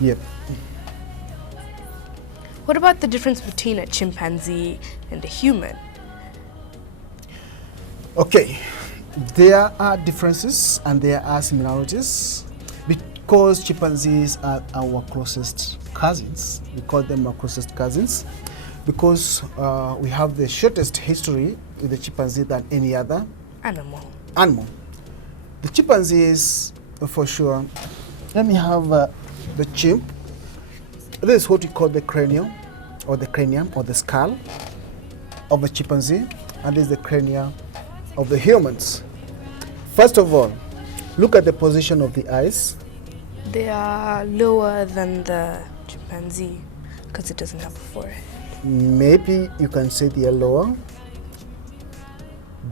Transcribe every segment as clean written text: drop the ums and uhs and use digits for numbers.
Yep. What about the difference between a chimpanzee and a human? Okay, there are differences and there are similarities because chimpanzees are our closest cousins. We call them our closest cousins because we have the shortest history with the chimpanzee than any other Animal. The chimpanzees, for sure. Let me have the chimp. This is what we call the cranium or the skull of the chimpanzee, and this is the cranium of the humans. First of all, look at the position of the eyes. They are lower than the chimpanzee because it doesn't have a forehead. Maybe you can say they are lower,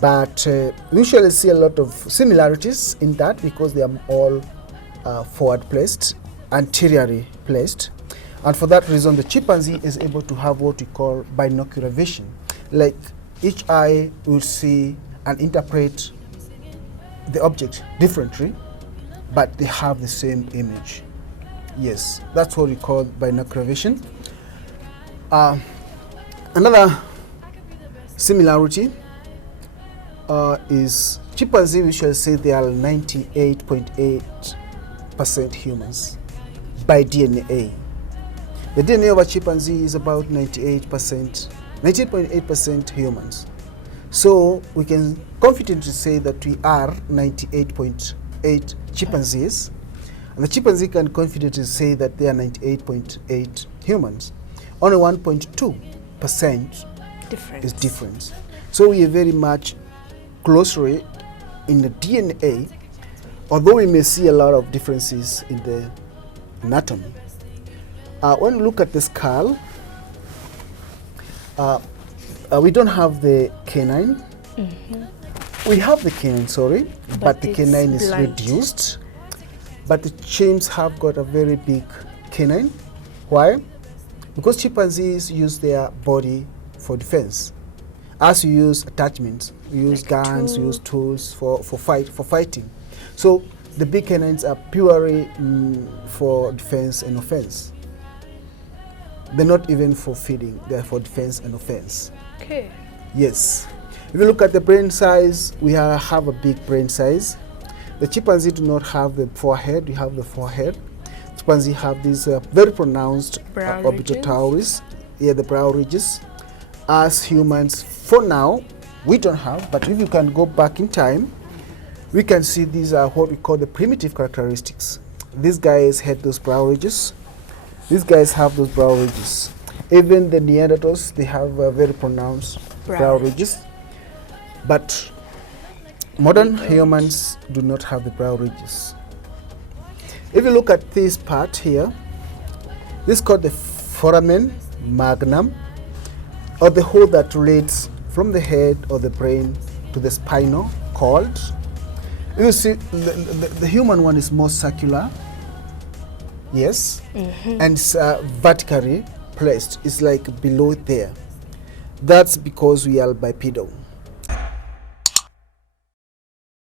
but we usually see a lot of similarities in that because they are all forward placed, anteriorly placed, and for that reason the chimpanzee is able to have what we call binocular vision. Like each eye will see and interpret the object differently, but they have the same image. Yes, that's what we call binocular vision. Another similarity is chimpanzee, we shall say they are 98.8% humans by DNA. The DNA of a chimpanzee is about 98.8% humans. So we can confidently say that we are 98.8 chimpanzees, and the chimpanzee can confidently say that they are 98.8 humans. Only 1.2% is different. So we are very much closely in the DNA, although we may see a lot of differences in the anatomy. When you look at the skull, we don't have the canine. We have the canine, sorry, but the canine is reduced. But the chimps have got a very big canine. Why? Because chimpanzees use their body for defense. As we use attachments, we use like guns, we use tools for fighting. So the big canines are purely for defense and offense. They're not even for feeding, they're for defense and offense. Okay. Yes. If you look at the brain size, we have a big brain size. The chimpanzee do not have the forehead, we have the forehead. Chimpanzee have these very pronounced orbitotauris, the brow ridges. As humans, for now, we don't have, but if you can go back in time, we can see these are what we call the primitive characteristics. These guys had those brow ridges. These guys have those brow ridges. Even the Neanderthals, they have very pronounced brow ridges. But modern humans do not have the brow ridges. If you look at this part here, this is called the foramen magnum, or the hole that relates from the head or the brain to the spinal cord. You see, the human one is more circular, yes, and it's vertically placed. It's like below there. That's because we are bipedal.